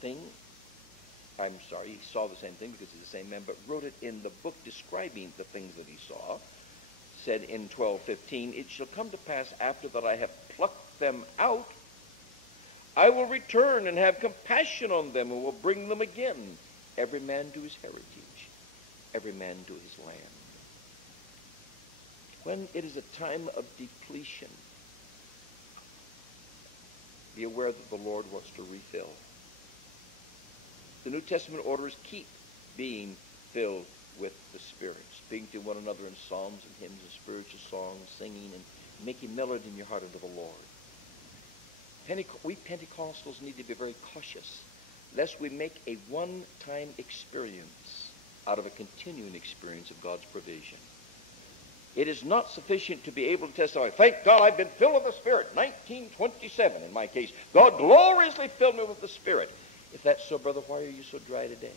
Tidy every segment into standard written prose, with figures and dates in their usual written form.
thing. I'm sorry, he saw the same thing because he's the same man, but wrote it in the book describing the things that he saw. Said in 12:15, "It shall come to pass after that I have plucked them out, I will return and have compassion on them and will bring them again, every man to his heritage, every man to his land." When it is a time of depletion, be aware that the Lord wants to refill. The New Testament orders keep being filled with the Spirit, speaking to one another in psalms and hymns and spiritual songs, singing and making melody in your heart unto the Lord. We Pentecostals need to be very cautious lest we make a one-time experience out of a continuing experience of God's provision. It is not sufficient to be able to testify, "Thank God I've been filled with the Spirit." 1927 in my case. God gloriously filled me with the Spirit. If that's so, brother, why are you so dry today?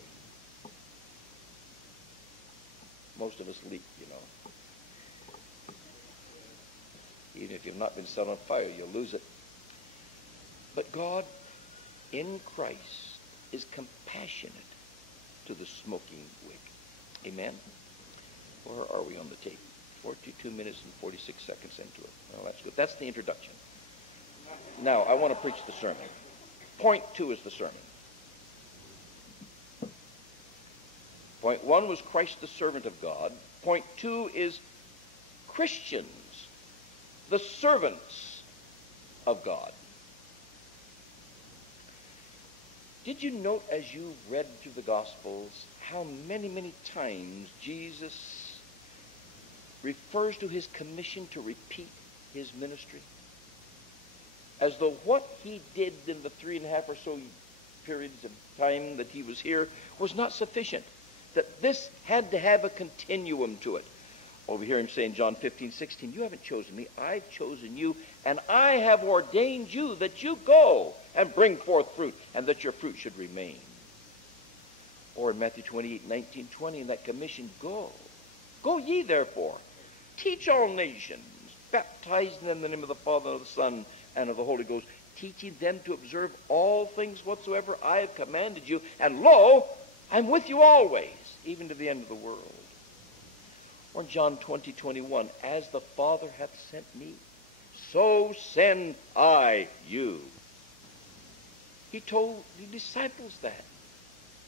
Most of us leak, you know. Even if you've not been set on fire, you'll lose it. But God, in Christ, is compassionate to the smoking wick. Amen? Where are we on the tape? 42 minutes and 46 seconds into it. Well, that's good. That's the introduction. Now, I want to preach the sermon. Point 2 is the sermon. Point 1 was Christ the servant of God. Point 2 is Christians, the servants of God. Did you note as you read through the Gospels how many times Jesus refers to his commission to repeat his ministry? As though what he did in the 3.5 or so periods of time that he was here was not sufficient. That this had to have a continuum to it. Over here him say in John 15:16, "You haven't chosen me, I've chosen you, and I have ordained you that you go and bring forth fruit, and that your fruit should remain." Or in Matthew 28:19-20, in that commission, "Go. Go ye therefore, teach all nations, baptizing them in the name of the Father, and of the Son, and of the Holy Ghost, teaching them to observe all things whatsoever I have commanded you, and lo, I'm with you always, even to the end of the world." Or John 20:21, "As the Father hath sent me, so send I you." He told the disciples that.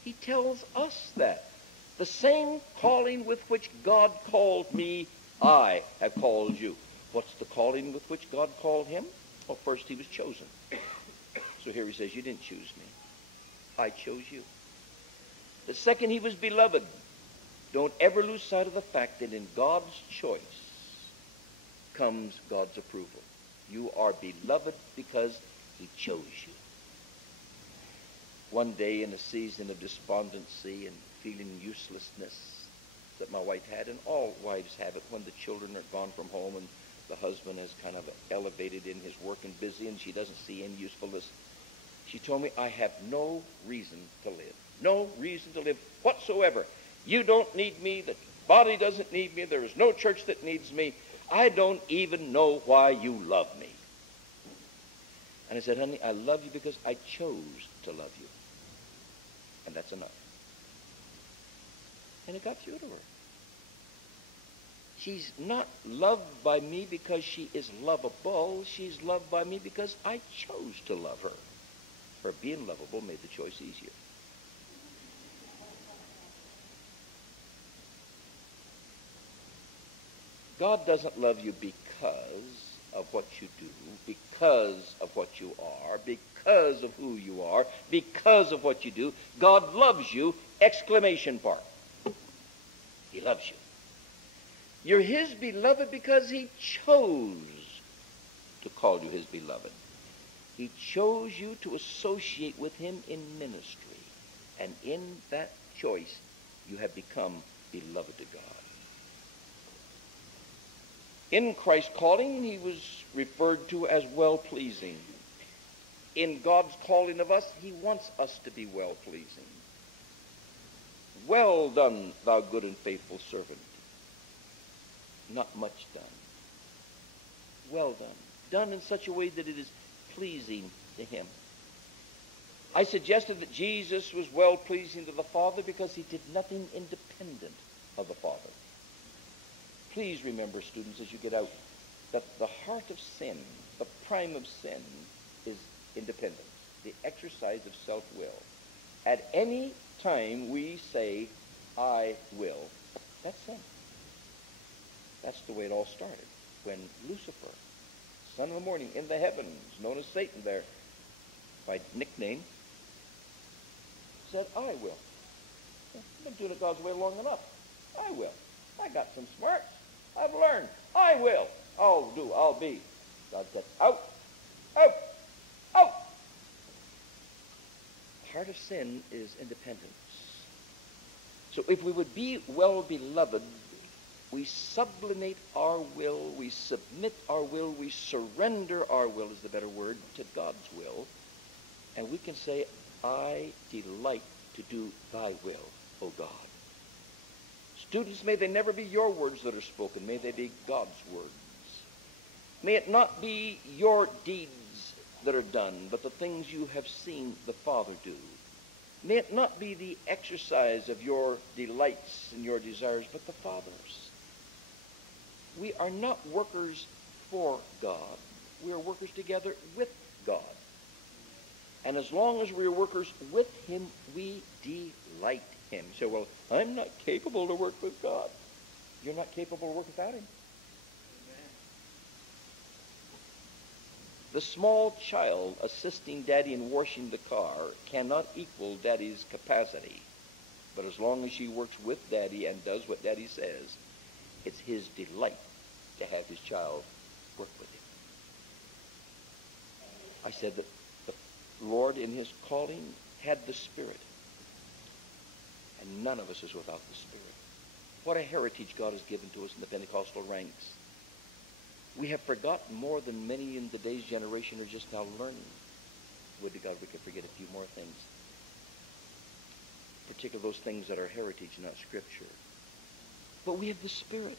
He tells us that. The same calling with which God called me, I have called you. What's the calling with which God called him? Well, first he was chosen. So here he says, "You didn't choose me. I chose you." The second, he was beloved. Don't ever lose sight of the fact that in God's choice comes God's approval. You are beloved because he chose you. One day in a season of despondency and feeling uselessness that my wife had, and all wives have it when the children are gone from home and the husband is kind of elevated in his work and busy and she doesn't see any usefulness, she told me, "I have no reason to live. No reason to live whatsoever. You don't need me. The body doesn't need me. There is no church that needs me. I don't even know why you love me." And I said, "Honey, I love you because I chose to love you. And that's enough." And it got through to her. She's not loved by me because she is lovable. She's loved by me because I chose to love her. Her being lovable made the choice easier. God doesn't love you because of what you do, because of what you are, because of who you are, because of what you do. God loves you, exclamation mark. He loves you. You're his beloved because he chose to call you his beloved. He chose you to associate with him in ministry. And in that choice, you have become beloved to God. In Christ's calling, he was referred to as well-pleasing. In God's calling of us, he wants us to be well-pleasing. "Well done, thou good and faithful servant." Not much done. Well done. Done in such a way that it is pleasing to him. I suggested that Jesus was well-pleasing to the Father because he did nothing independent of the Father. Please remember, students, as you get out, that the heart of sin, the prime of sin, is independence, the exercise of self-will. At any time we say, I will, that's sin. That's the way it all started. When Lucifer, son of the morning, in the heavens, known as Satan there, by nickname, said, I will. I've been doing it God's way long enough. I will. I got some smarts. I've learned. I will. I'll be. God said, out. Out. Out. The heart of sin is independence. So if we would be well-beloved, we sublimate our will, we submit our will, we surrender our will, is the better word, to God's will. And we can say, I delight to do thy will, O God. Students, may they never be your words that are spoken. May they be God's words. May it not be your deeds that are done, but the things you have seen the Father do. May it not be the exercise of your delights and your desires, but the Father's. We are not workers for God. We are workers together with God. And as long as we are workers with him, we delight him. You say, well, I'm not capable to work with God. You're not capable to work without him. Amen. The small child assisting Daddy in washing the car cannot equal Daddy's capacity. But as long as she works with Daddy and does what Daddy says, it's his delight to have his child work with him. I said that the Lord in his calling had the Spirit. And none of us is without the Spirit. What a heritage God has given to us in the Pentecostal ranks. We have forgotten more than many in today's generation are just now learning. Would to God we could forget a few more things. Particularly those things that are heritage, not Scripture. But we have the Spirit.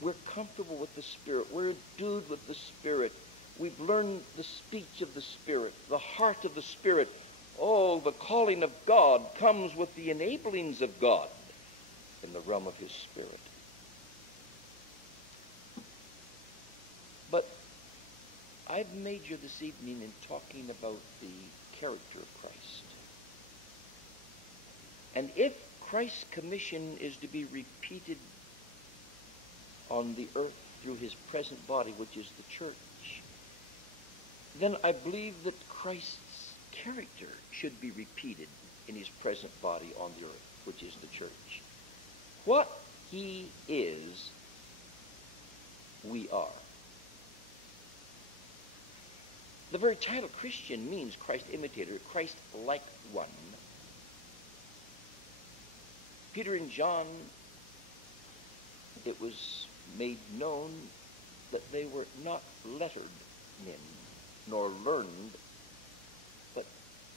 We're comfortable with the Spirit. We're endued with the Spirit. We've learned the speech of the Spirit, the heart of the Spirit. Oh, the calling of God comes with the enablings of God in the realm of his Spirit. But I've majored this evening in talking about the character of Christ. And if Christ's commission is to be repeated on the earth through his present body, which is the church, then I believe that Christ's character should be repeated in his present body on the earth, which is the church. What he is, we are. The very title Christian means Christ imitator, Christ-like one. Peter and John, it was made known that they were not lettered men, nor learned, but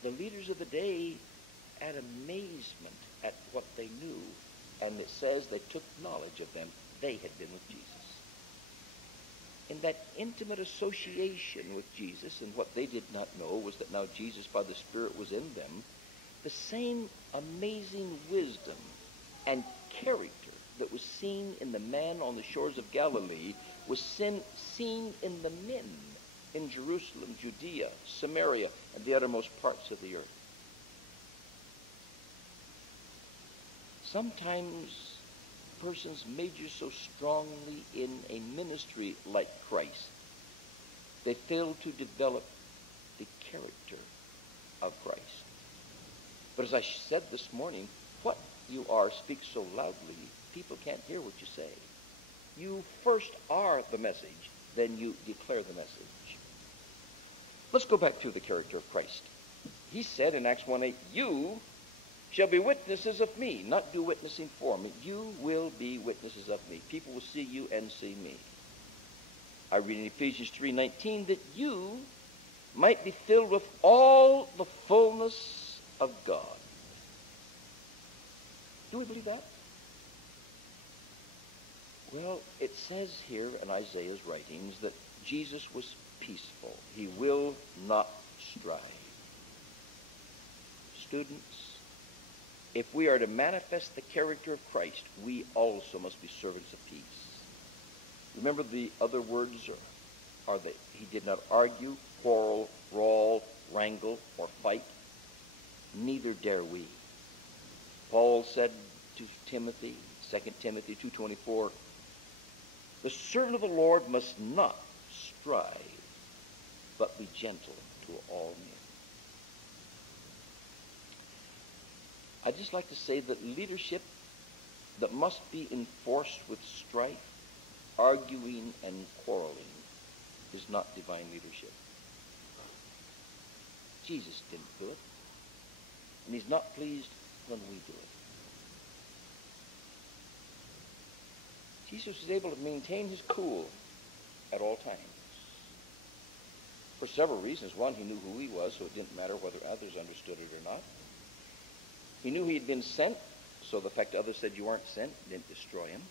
the leaders of the day had amazement at what they knew. And it says they took knowledge of them. They had been with Jesus. In that intimate association with Jesus, and what they did not know was that now Jesus by the Spirit was in them, the same amazing wisdom and character that was seen in the man on the shores of Galilee was seen in the men in Jerusalem, Judea, Samaria, and the uttermost parts of the earth. Sometimes persons major so strongly in a ministry like Christ, they fail to develop the character of Christ. But as I said this morning, what you are speaks so loudly, people can't hear what you say. You first are the message, then you declare the message. Let's go back to the character of Christ. He said in Acts 1:8, you shall be witnesses of me, not do witnessing for me. You will be witnesses of me. People will see you and see me. I read in Ephesians 3:19 that you might be filled with all the fullness of God. Do we believe that? Well, it says here in Isaiah's writings that Jesus was peaceful. He will not strive. students, if we are to manifest the character of Christ, we also must be servants of peace. Remember, the other words are that he did not argue, quarrel, brawl, wrangle, or fight. Neither dare we. Paul said to Timothy, 2 Timothy 2:24, the servant of the Lord must not strive, but be gentle to all men. I'd just like to say that leadership that must be enforced with strife, arguing, and quarreling is not divine leadership. Jesus didn't do it, and he's not pleased when we do it. Jesus was able to maintain his cool at all times. For several reasons. One, he knew who he was, so it didn't matter whether others understood it or not. He knew he had been sent, so the fact that others said you aren't sent didn't destroy him.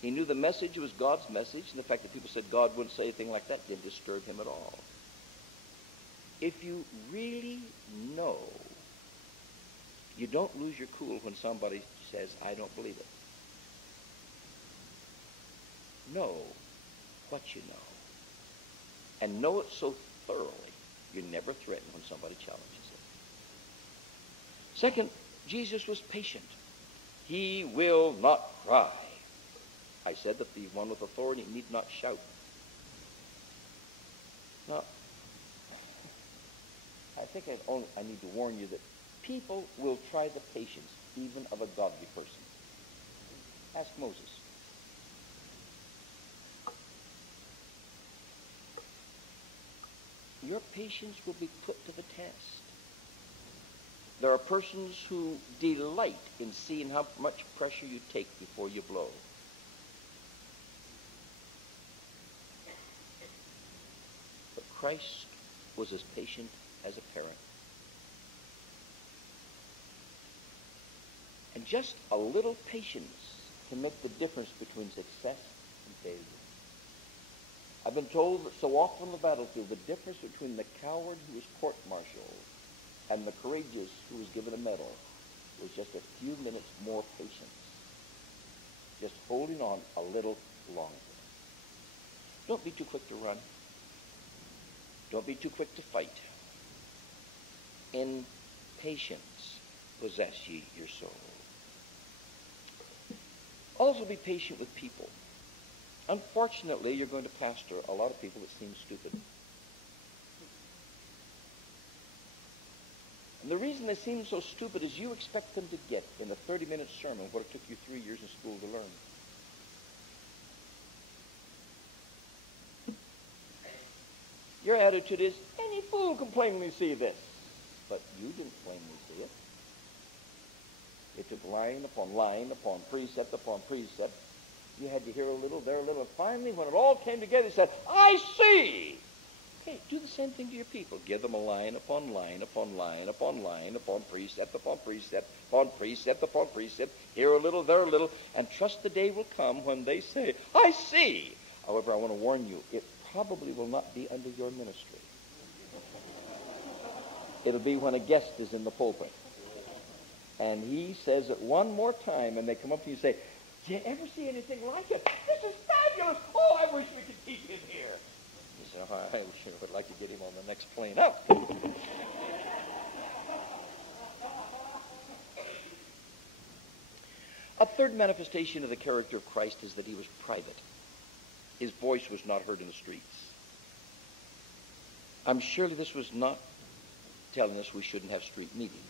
He knew the message was God's message, and the fact that people said God wouldn't say anything like that didn't disturb him at all. If you really know, you don't lose your cool when somebody says, I don't believe it. Know what you know. And know it so thoroughly, you're never threatened when somebody challenges it. Second, Jesus was patient. He will not cry. I said that the one with authority need not shout. Now, I think I need to warn you that people will try the patience even of a godly person. Ask Moses. Your patience will be put to the test. There are persons who delight in seeing how much pressure you take before you blow. But Christ was as patient as a parent. And just a little patience can make the difference between success and failure. I've been told that so often on the battlefield, the difference between the coward who was court-martialed and the courageous who was given a medal was just a few minutes more patience. Just holding on a little longer. Don't be too quick to run. Don't be too quick to fight. In patience possess ye your soul. Also be patient with people. Unfortunately, you're going to pastor a lot of people that seem stupid. And the reason they seem so stupid is you expect them to get in a 30-minute sermon what it took you 3 years in school to learn. Your attitude is, any fool can plainly see this. But you didn't plainly see it. It took line upon line upon precept upon precept. You had to hear a little, there a little, and finally, when it all came together, he said, I see! Okay, do the same thing to your people. Give them a line upon line upon line upon line upon precept upon precept upon precept upon precept. Here a little, there a little, and trust the day will come when they say, I see! However, I want to warn you, it probably will not be under your ministry. It'll be when a guest is in the pulpit. And he says it one more time, and they come up to you and say, did you ever see anything like it? This is fabulous. Oh, I wish we could keep him here. You say, oh, I sure would like to get him on the next plane out. A third manifestation of the character of Christ is that he was private. His voice was not heard in the streets. I'm sure this was not telling us we shouldn't have street meetings,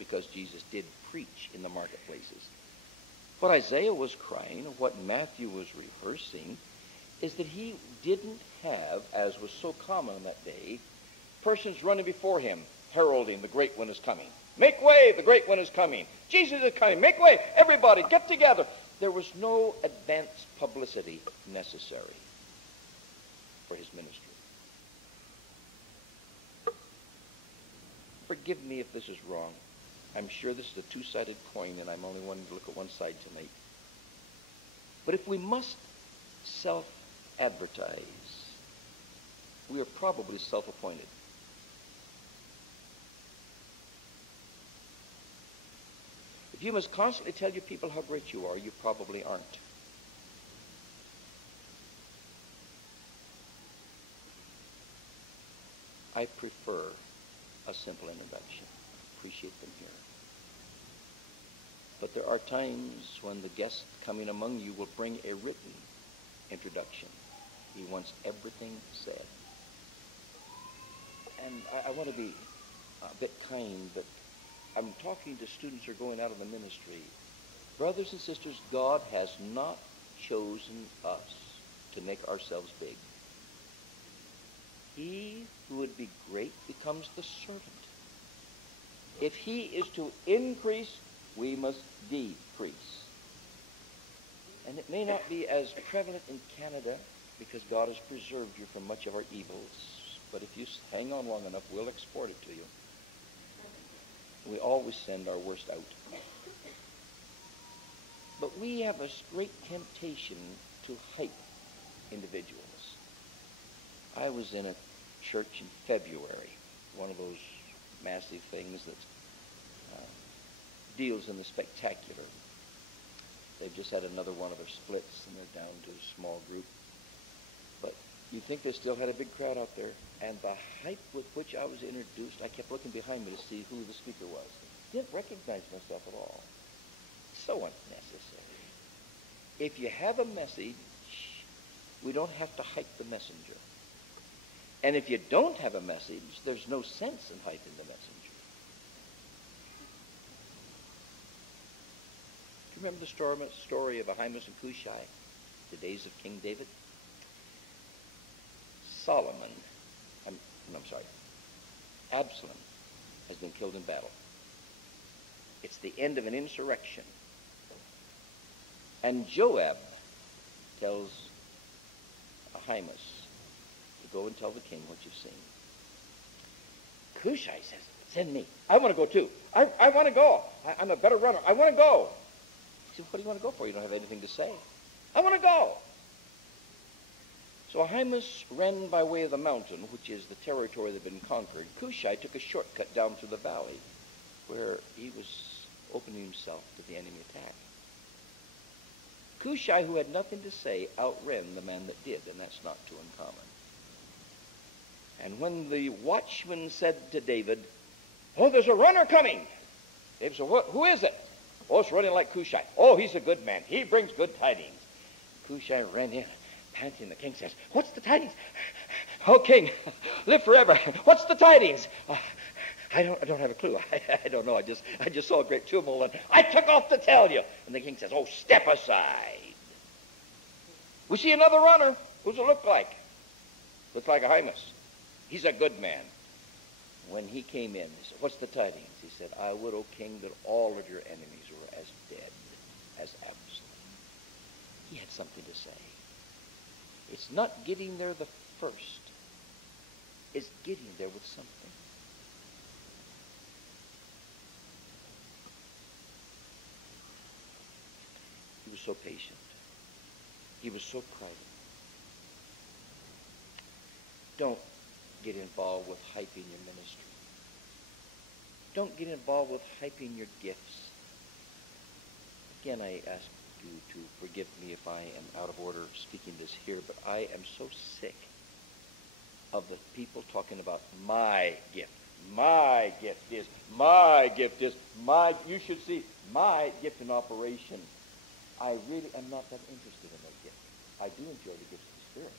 because Jesus did preach in the marketplaces. What Isaiah was crying, or what Matthew was rehearsing, is that he didn't have, as was so common in that day, persons running before him, heralding, the great one is coming. Make way, the great one is coming. Jesus is coming. Make way, everybody, get together. There was no advance publicity necessary for his ministry. Forgive me if this is wrong. I'm sure this is a two-sided coin, and I'm only wanting to look at one side tonight. But if we must self-advertise, we are probably self-appointed. If you must constantly tell your people how great you are, you probably aren't. I prefer a simple introduction. I appreciate them here. But there are times when the guest coming among you will bring a written introduction. He wants everything said. And I want to be a bit kind, but I'm talking to students who are going out of the ministry. Brothers and sisters, God has not chosen us to make ourselves big. He who would be great becomes the servant. If he is to increase, we must decrease. And it may not be as prevalent in Canada because God has preserved you from much of our evils. But if you hang on long enough, we'll export it to you. We always send our worst out. But we have a great temptation to hype individuals. I was in a church in February, one of those massive things that deals in the spectacular. They've just had another one of their splits, and they're down to a small group. But you'd think they still had a big crowd out there. And the hype with which I was introduced, I kept looking behind me to see who the speaker was. Didn't recognize myself at all. So unnecessary. If you have a message, we don't have to hype the messenger. And if you don't have a message, there's no sense in hyping the messenger. Do you remember the story of Ahimaaz and Cushai, the days of King David? Absalom has been killed in battle. It's the end of an insurrection. And Joab tells Ahimaaz to go and tell the king what you've seen. Cushai says, send me. I want to go too. I want to go. I'm a better runner. I want to go. He said, what do you want to go for? You don't have anything to say. I want to go. So Ahimaaz ran by way of the mountain, which is the territory that had been conquered. Cushai took a shortcut down through the valley where he was opening himself to the enemy attack. Cushai, who had nothing to say, outran the man that did, and that's not too uncommon. And when the watchman said to David, oh, there's a runner coming. David said, what? Who is it? Oh, it's running like Cushai. Oh, he's a good man. He brings good tidings. Cushai ran in, panting. The king says, what's the tidings? Oh, king, live forever. What's the tidings? I don't have a clue. I don't know. I just saw a great tumult, and I took off to tell you. And the king says, oh, step aside. We see another runner. Who's it look like? Looks like Ahimaaz. He's a good man. When he came in, he said, what's the tidings? He said, I would, O king, that all of your enemies were as dead as Absalom. He had something to say. It's not getting there the first. It's getting there with something. He was so patient. He was so private. Don't get involved with hyping your ministry. Don't get involved with hyping your gifts. Again, I ask you to forgive me if I am out of order speaking this here, but I am so sick of the people talking about my gift. My gift is, my gift is, my, you should see my gift in operation. I really am not that interested in that gift. I do enjoy the gifts of the Spirit.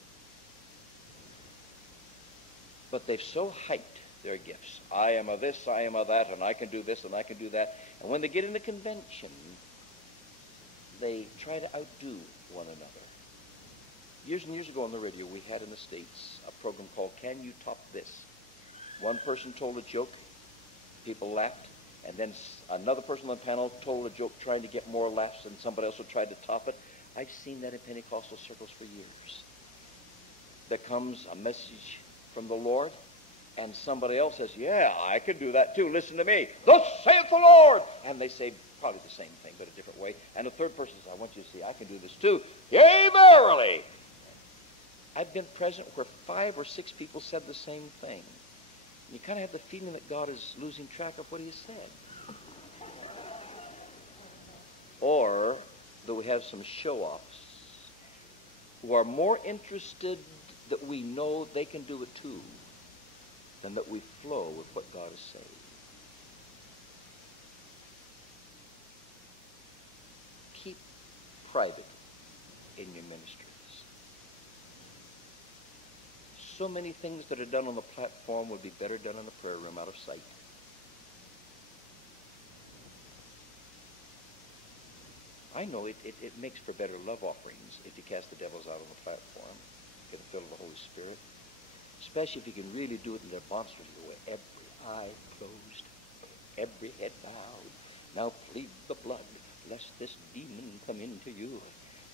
But they've so hyped their gifts. I am a this, I am a that, and I can do this, and I can do that. And when they get in the convention, they try to outdo one another. Years and years ago on the radio, we had in the States a program called Can You Top This? One person told a joke, people laughed, and then another person on the panel told a joke trying to get more laughs, and somebody else tried to top it. I've seen that in Pentecostal circles for years. There comes a message from the Lord, and somebody else says, yeah, I can do that too. Listen to me. Thus saith the Lord. And they say probably the same thing, but a different way. And the third person says, I want you to see, I can do this too. Yea, verily. I've been present where 5 or 6 people said the same thing. You kind of have the feeling that God is losing track of what he has said. or that we have some show-offs who are more interested that we know they can do it too than that we flow with what God has said. Keep private in your ministries. So many things that are done on the platform would be better done in the prayer room out of sight. I know it makes for better love offerings if you cast the devils out on the platform, get the fill of the Holy Spirit, especially if you can really do it in a demonstrative way. Every eye closed, every head bowed. Now plead the blood, lest this demon come into you.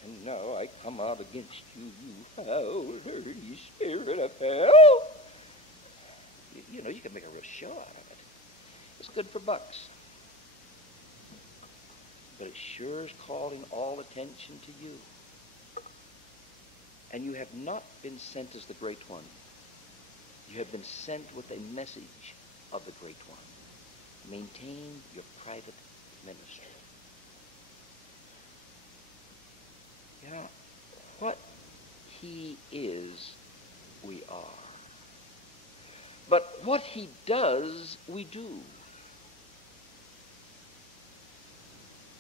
And now I come out against you, you foul, dirty spirit of hell. You know, you can make a real show out of it. It's good for bucks. But it sure is calling all attention to you. And you have not been sent as the great one. You have been sent with a message of the great one. Maintain your private ministry. Yeah, what he is, we are. But what he does, we do.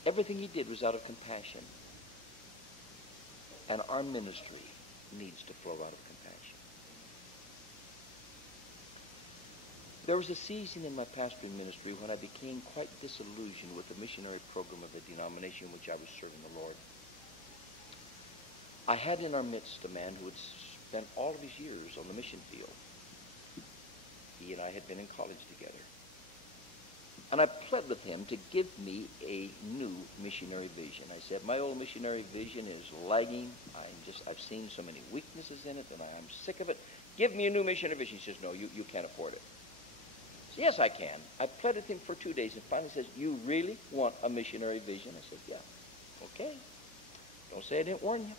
Everything he did was out of compassion. And our ministry needs to flow out of compassion. There was a season in my pastoring ministry when I became quite disillusioned with the missionary program of the denomination in which I was serving the Lord. I had in our midst a man who had spent all of his years on the mission field. He and I had been in college together. And I pled with him to give me a new missionary vision. I said, my old missionary vision is lagging. I've seen so many weaknesses in it, and I'm sick of it. Give me a new missionary vision. He says, no, you can't afford it. I said, yes, I can. I pled with him for 2 days, and finally says, you really want a missionary vision? I said, yeah. Okay. Don't say I didn't warn you.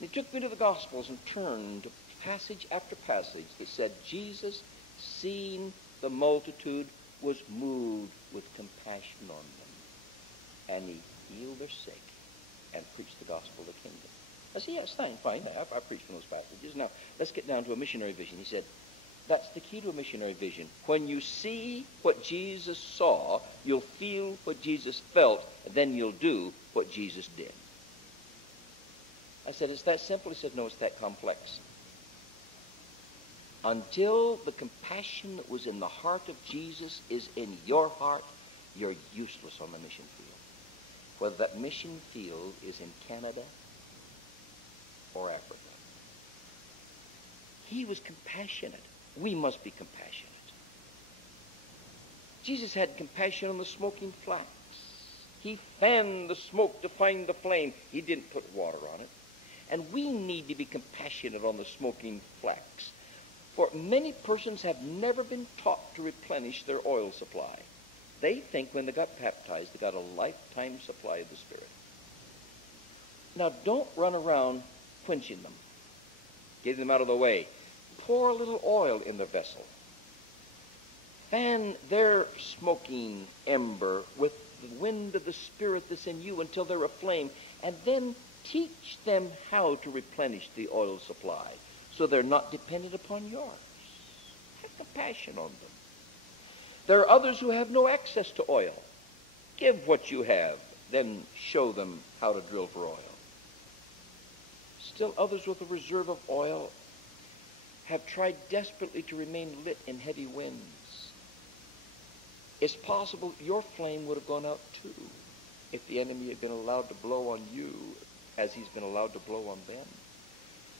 He took me to the Gospels and turned to passage after passage. It said, Jesus, seeing the multitude, was moved with compassion on them. And he healed their sick and preached the gospel of the kingdom. I said, yes, fine. I preached from those passages. Now, let's get down to a missionary vision. He said, that's the key to a missionary vision. When you see what Jesus saw, you'll feel what Jesus felt, and then you'll do what Jesus did. I said, is that simple? He said, no, it's that complex. Until the compassion that was in the heart of Jesus is in your heart, you're useless on the mission field. Whether that mission field is in Canada or Africa. He was compassionate. We must be compassionate. Jesus had compassion on the smoking flax. He fanned the smoke to find the flame. He didn't put water on it. And we need to be compassionate on the smoking flax. For many persons have never been taught to replenish their oil supply. They think when they got baptized, they got a lifetime supply of the Spirit. Now, don't run around quenching them, getting them out of the way. Pour a little oil in the vessel. Fan their smoking ember with the wind of the Spirit that's in you until they're aflame, and then teach them how to replenish the oil supply, so they're not dependent upon yours. Have compassion on them. There are others who have no access to oil. Give what you have, then show them how to drill for oil. Still others with a reserve of oil have tried desperately to remain lit in heavy winds. It's possible your flame would have gone out too if the enemy had been allowed to blow on you as he's been allowed to blow on them.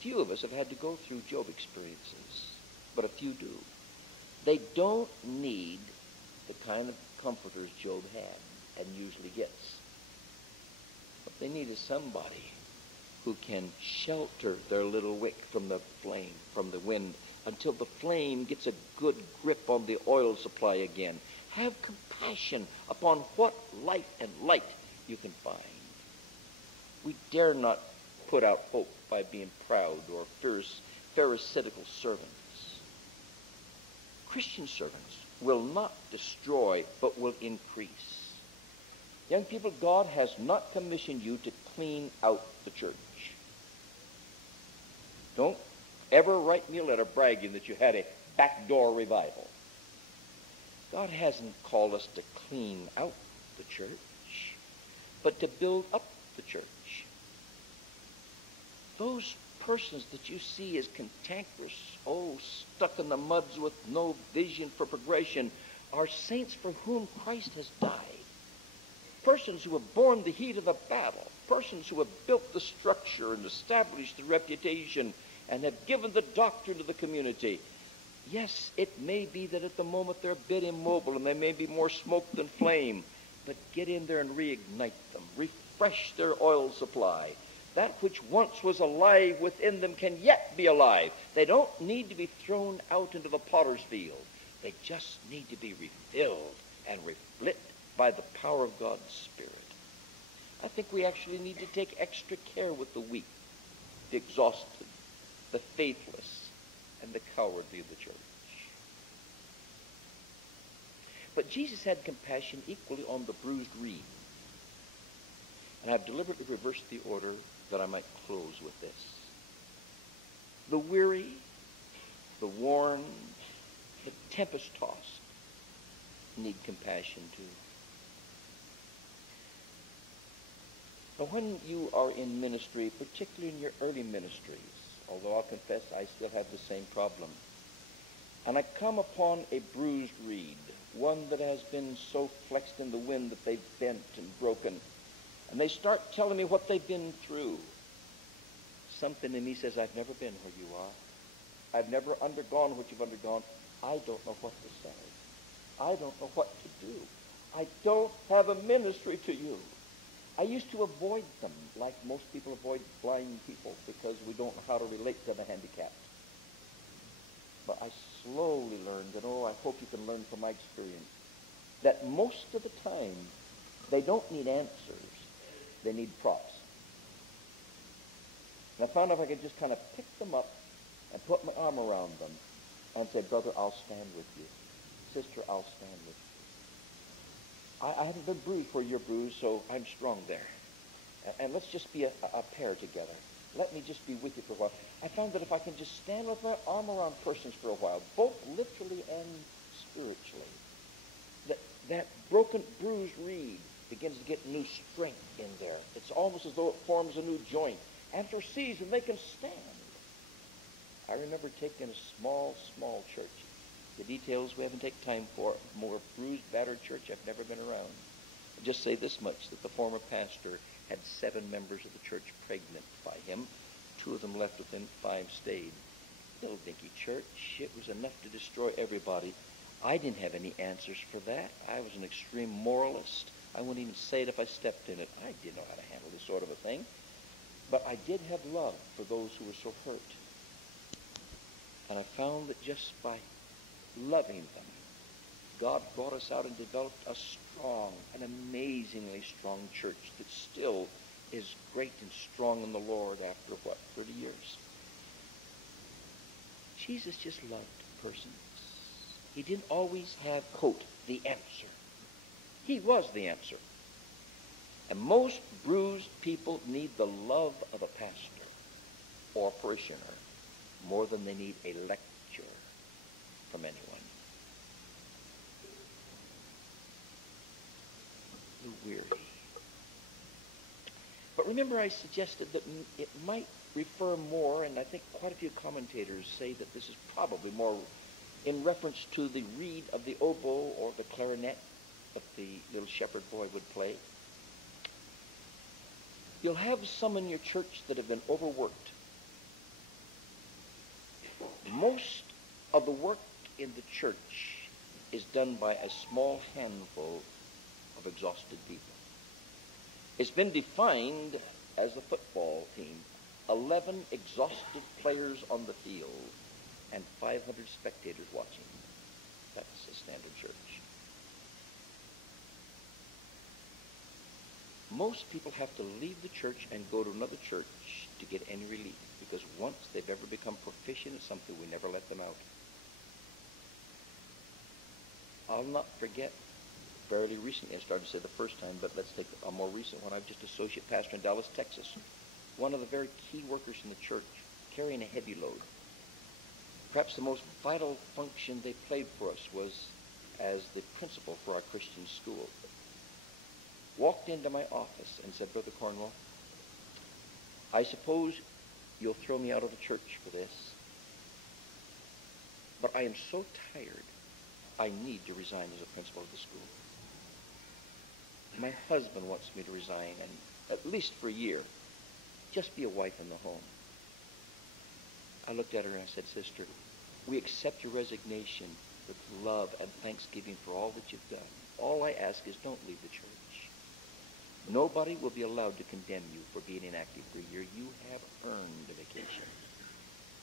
Few of us have had to go through Job experiences, but a few do. They don't need the kind of comforters Job had and usually gets. What they need is somebody who can shelter their little wick from the flame, from the wind, until the flame gets a good grip on the oil supply again. Have compassion upon what life and light you can find. We dare not put out hope by being proud or pharisaical servants. Christian servants will not destroy, but will increase. Young people, God has not commissioned you to clean out the church. Don't ever write me a letter bragging that you had a backdoor revival. God hasn't called us to clean out the church, but to build up the church. Those persons that you see as cantankerous, stuck in the muds with no vision for progression, are saints for whom Christ has died. Persons who have borne the heat of the battle, persons who have built the structure and established the reputation and have given the doctrine to the community. Yes, it may be that at the moment they're a bit immobile and they may be more smoke than flame, but get in there and reignite them, refresh their oil supply. That which once was alive within them can yet be alive. They don't need to be thrown out into the potter's field. They just need to be refilled and reflit by the power of God's Spirit. I think we actually need to take extra care with the weak, the exhausted, the faithless, and the cowardly of the church. But Jesus had compassion equally on the bruised reed. And I've deliberately reversed the order that I might close with this. The weary, the worn, the tempest-tossed need compassion too. Now, when you are in ministry, particularly in your early ministries, although I'll confess I still have the same problem, and I come upon a bruised reed, one that has been so flexed in the wind that they've bent and broken, and they start telling me what they've been through, something in me says, I've never been where you are. I've never undergone what you've undergone. I don't know what to say. I don't know what to do. I don't have a ministry to you. I used to avoid them like most people avoid blind people because we don't know how to relate to the handicapped. But I slowly learned, and I hope you can learn from my experience, that most of the time they don't need answers. They need props. And I found if I could just kind of pick them up and put my arm around them and say, brother, I'll stand with you. Sister, I'll stand with you. I haven't been bruised where you're bruised, so I'm strong there. And let's just be a pair together. Let me just be with you for a while. I found that if I can just stand with my arm around persons for a while, both literally and spiritually, that broken, bruised reed begins to get new strength in there. It's almost as though it forms a new joint. After a season, they can stand. I remember taking a small church. The details we haven't taken time for. More bruised, battered church I've never been around. I'll just say this much, that the former pastor had 7 members of the church pregnant by him. 2 of them left within 5 stayed. Little dinky church. It was enough to destroy everybody. I didn't have any answers for that. I was an extreme moralist. I wouldn't even say it if I stepped in it. I didn't know how to handle this sort of a thing. But I did have love for those who were so hurt. And I found that just by loving them, God brought us out and developed a strong, an amazingly strong church that still is great and strong in the Lord after, 30 years. Jesus just loved persons. He didn't always have, quote, the answer. He was the answer. And most bruised people need the love of a pastor or parishioner more than they need a lecture from anyone. The weary. But remember, I suggested that it might refer more, and I think quite a few commentators say that this is probably more in reference to the reed of the oboe or the clarinet that the little shepherd boy would play. You'll have some in your church that have been overworked. Most of the work in the church is done by a small handful of exhausted people. It's been defined as a football team. 11 exhausted players on the field and 500 spectators watching. That's a standard church. Most people have to leave the church and go to another church to get any relief, because once they've ever become proficient in something, we never let them out. I'll not forget fairly recently. I started to say the first time, but let's take a more recent one. I'm just associate pastor in Dallas, Texas. One of the very key workers in the church, carrying a heavy load. Perhaps the most vital function they played for us was as the principal for our Christian school. Walked into my office and said, Brother Cornwall, I suppose you'll throw me out of the church for this, but I am so tired, I need to resign as a principal of the school. My husband wants me to resign, and at least for a year, just be a wife in the home. I looked at her and I said, Sister, we accept your resignation with love and thanksgiving for all that you've done. All I ask is don't leave the church. Nobody will be allowed to condemn you for being inactive for a year. You have earned a vacation.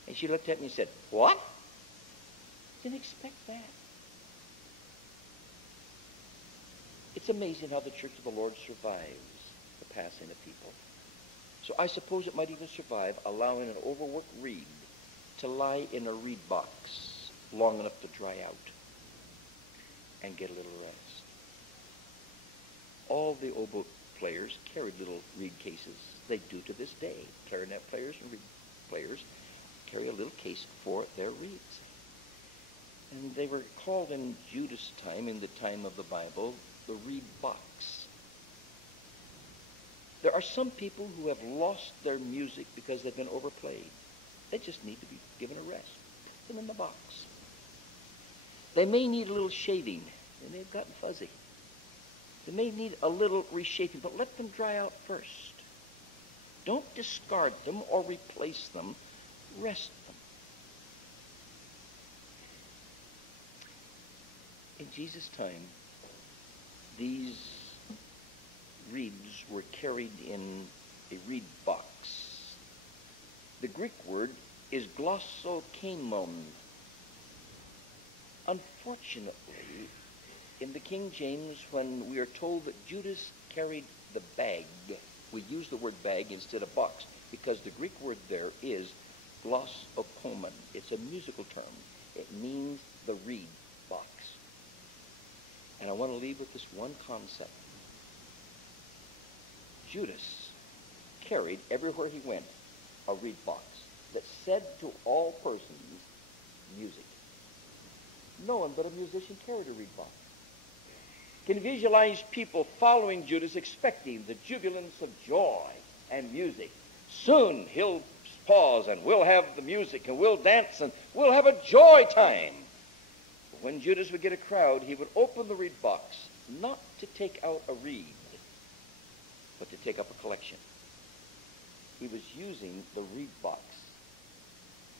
And she looked at me and said, What? Didn't expect that. It's amazing how the Church of the Lord survives the passing of people. So I suppose it might even survive allowing an overworked reed to lie in a reed box long enough to dry out and get a little rest. All the oboe players carried little reed cases. They do to this day. Clarinet players and reed players carry a little case for their reeds. And they were called in Judas' time, in the time of the Bible, the reed box. There are some people who have lost their music because they've been overplayed. They just need to be given a rest. Put them in the box. They may need a little shaving. They may have gotten fuzzy. They may need a little reshaping, but let them dry out first. Don't discard them or replace them. Rest them. In Jesus' time, these reeds were carried in a reed box. The Greek word is glossokemon. Unfortunately, in the King James, when we are told that Judas carried the bag, we use the word bag instead of box because the Greek word there is glossokomon. It's a musical term. It means the reed box. And I want to leave with this one concept. Judas carried everywhere he went a reed box that said to all persons, music. No one but a musician carried a reed box. Can visualize people following Judas, expecting the jubilance of joy and music. Soon he'll pause and we'll have the music and we'll dance and we'll have a joy time. When Judas would get a crowd, he would open the reed box, not to take out a reed, but to take up a collection. He was using the reed box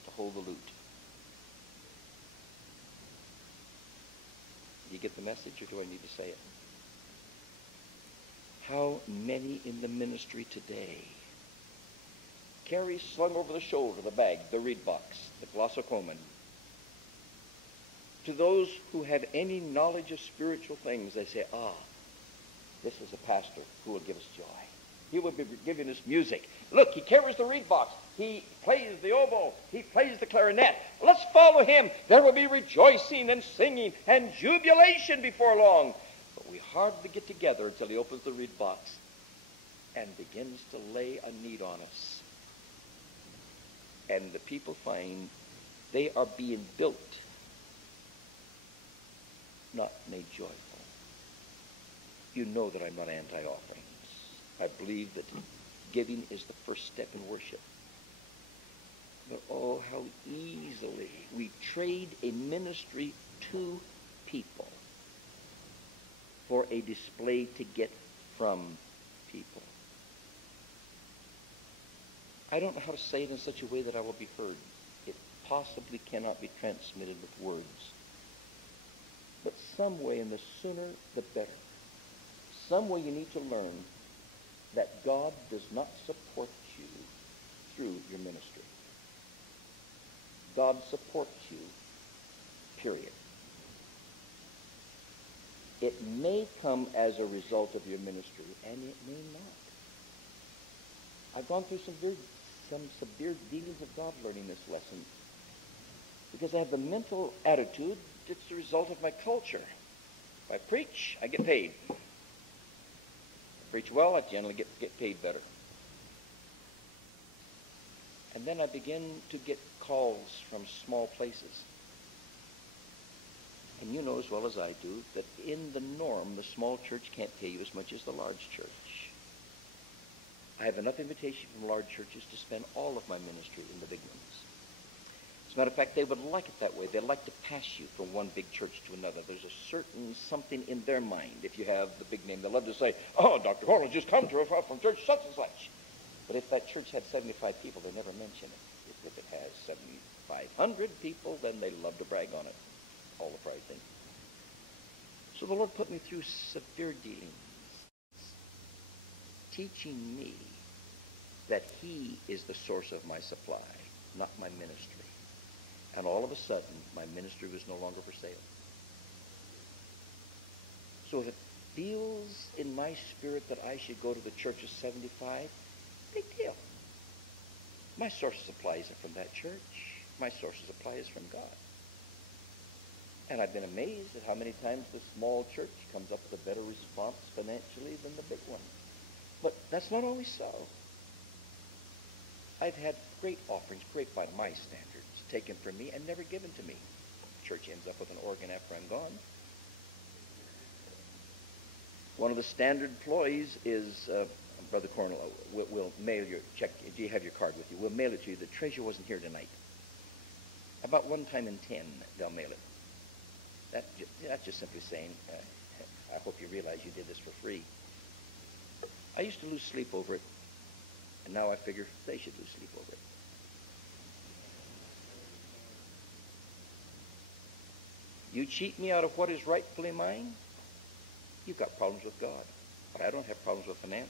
to hold the lute. Do you get the message, or do I need to say it? How many in the ministry today carry slung over the shoulder the bag, the reed box, the glossokomon? To those who have any knowledge of spiritual things, they say, this is a pastor who will give us joy. He will be giving us music. Look, he carries the reed box. He plays the oboe. He plays the clarinet. Let's follow him. There will be rejoicing and singing and jubilation before long. But we hardly get together until he opens the reed box and begins to lay a need on us. And the people find they are being built, not made joyful. You know that I'm not anti-offerings. I believe that giving is the first step in worship. But oh, how easily we trade a ministry to people for a display to get from people. I don't know how to say it in such a way that I will be heard. It possibly cannot be transmitted with words. But some way, and the sooner the better, some way you need to learn that God does not support you through your ministry. God supports you, period. It may come as a result of your ministry, and it may not. I've gone through some severe dealings of God learning this lesson because I have the mental attitude that's the result of my culture. If I preach, I get paid. If I preach well, I generally get paid better. And then I begin to get calls from small places. And you know as well as I do that in the norm, the small church can't pay you as much as the large church. I have enough invitation from large churches to spend all of my ministry in the big ones. As a matter of fact, they would like it that way. They like to pass you from one big church to another. There's a certain something in their mind. If you have the big name, they love to say, "Oh, Dr. Cornwall just come to us from church such and such." But if that church had 75 people, they never mention it. If it has 7,500 people, then they love to brag on it. All the pricing. So the Lord put me through severe dealings, teaching me that He is the source of my supply, not my ministry. And all of a sudden, my ministry was no longer for sale. So if it feels in my spirit that I should go to the church of 75, big deal. My source of supply isn't from that church. My source of supply is from God. And I've been amazed at how many times the small church comes up with a better response financially than the big one. But that's not always so. I've had great offerings, great by my standards, taken from me and never given to me. The church ends up with an organ after I'm gone. One of the standard employees is, Brother Cornwall, we'll mail your check. Do you have your card with you? We'll mail it to you. The treasurer wasn't here tonight. About one time in 10, they'll mail it. That's just simply saying, I hope you realize you did this for free. I used to lose sleep over it, and now I figure they should lose sleep over it. You cheat me out of what is rightfully mine, you've got problems with God. But I don't have problems with finance.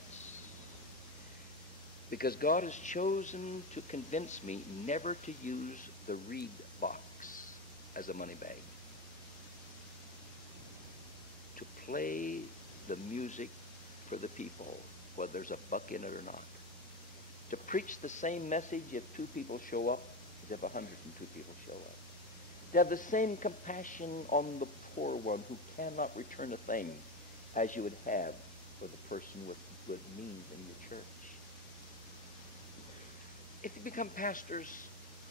Because God has chosen to convince me never to use the reed box as a money bag. To play the music for the people, whether there's a buck in it or not. To preach the same message if 2 people show up as if 102 people show up. To have the same compassion on the poor one who cannot return a thing as you would have for the person with good means in your church. If you become pastors,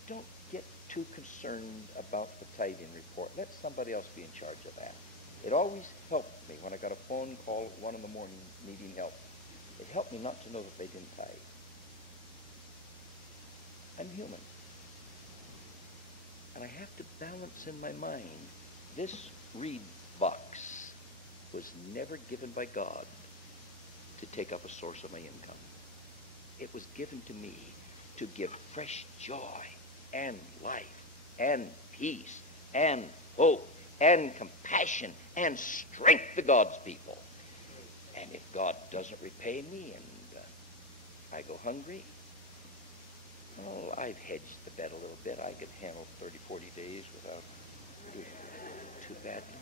don't get too concerned about the tithing report. Let somebody else be in charge of that. It always helped me when I got a phone call at 1 in the morning needing help. It helped me not to know that they didn't tithe. I'm human. And I have to balance in my mind, this reed box was never given by God to take up a source of my income. It was given to me to give fresh joy and life and peace and hope and compassion and strength to God's people. And if God doesn't repay me and I go hungry, well, I've hedged the bet a little bit. I could handle 30, 40 days without doing too badly.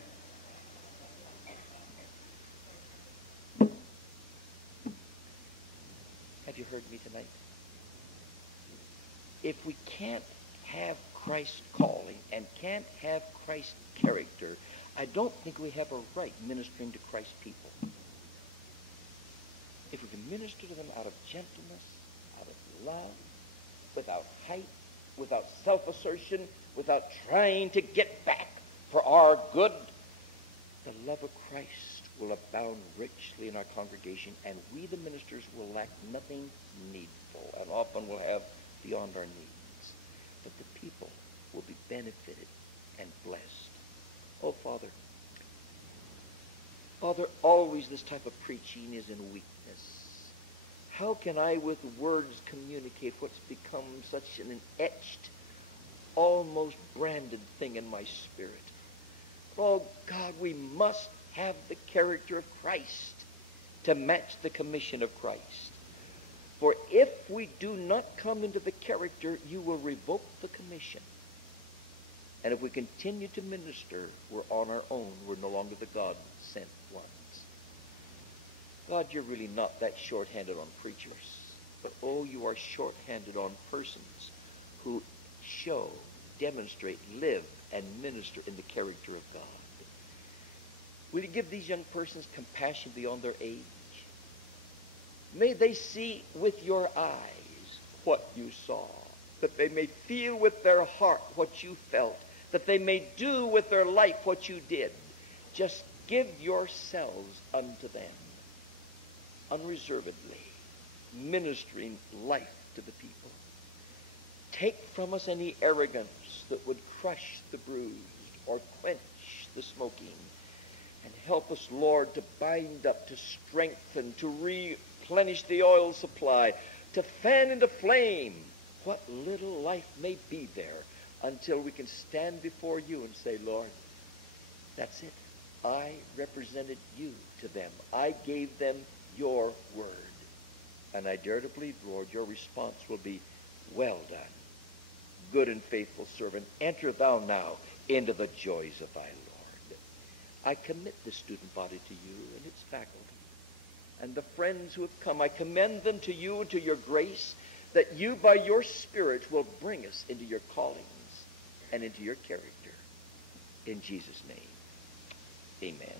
Have you heard me tonight? If we can't have Christ's calling and can't have Christ's character, I don't think we have a right ministering to Christ's people. If we can minister to them out of gentleness, out of love, without height, without self-assertion, without trying to get back for our good, the love of Christ will abound richly in our congregation, and we, the ministers, will lack nothing needful, and often will have beyond our needs. But the people will be benefited and blessed. Oh, Father, always this type of preaching is in weakness. How can I with words communicate what's become such an etched, almost branded thing in my spirit? Oh, God, we must have the character of Christ to match the commission of Christ. For if we do not come into the character, you will revoke the commission. And if we continue to minister, we're on our own. We're no longer the God-sent ones. God, you're really not that short-handed on preachers. But, oh, you are short-handed on persons who show, demonstrate, live, and minister in the character of God. Will you give these young persons compassion beyond their age? May they see with your eyes what you saw, that they may feel with their heart what you felt, that they may do with their life what you did. Just give yourselves unto them, unreservedly, ministering life to the people. Take from us any arrogance that would crush the bruised or quench the smoking. And help us, Lord, to bind up, to strengthen, to replenish the oil supply, to fan into flame what little life may be there until we can stand before you and say, Lord, that's it. I represented you to them. I gave them your word. And I dare to believe, Lord, your response will be, well done, good and faithful servant. Enter thou now into the joys of thy Lord. I commit the student body to you and its faculty. And the friends who have come, I commend them to you and to your grace, that you by your Spirit will bring us into your callings and into your character. In Jesus' name, amen.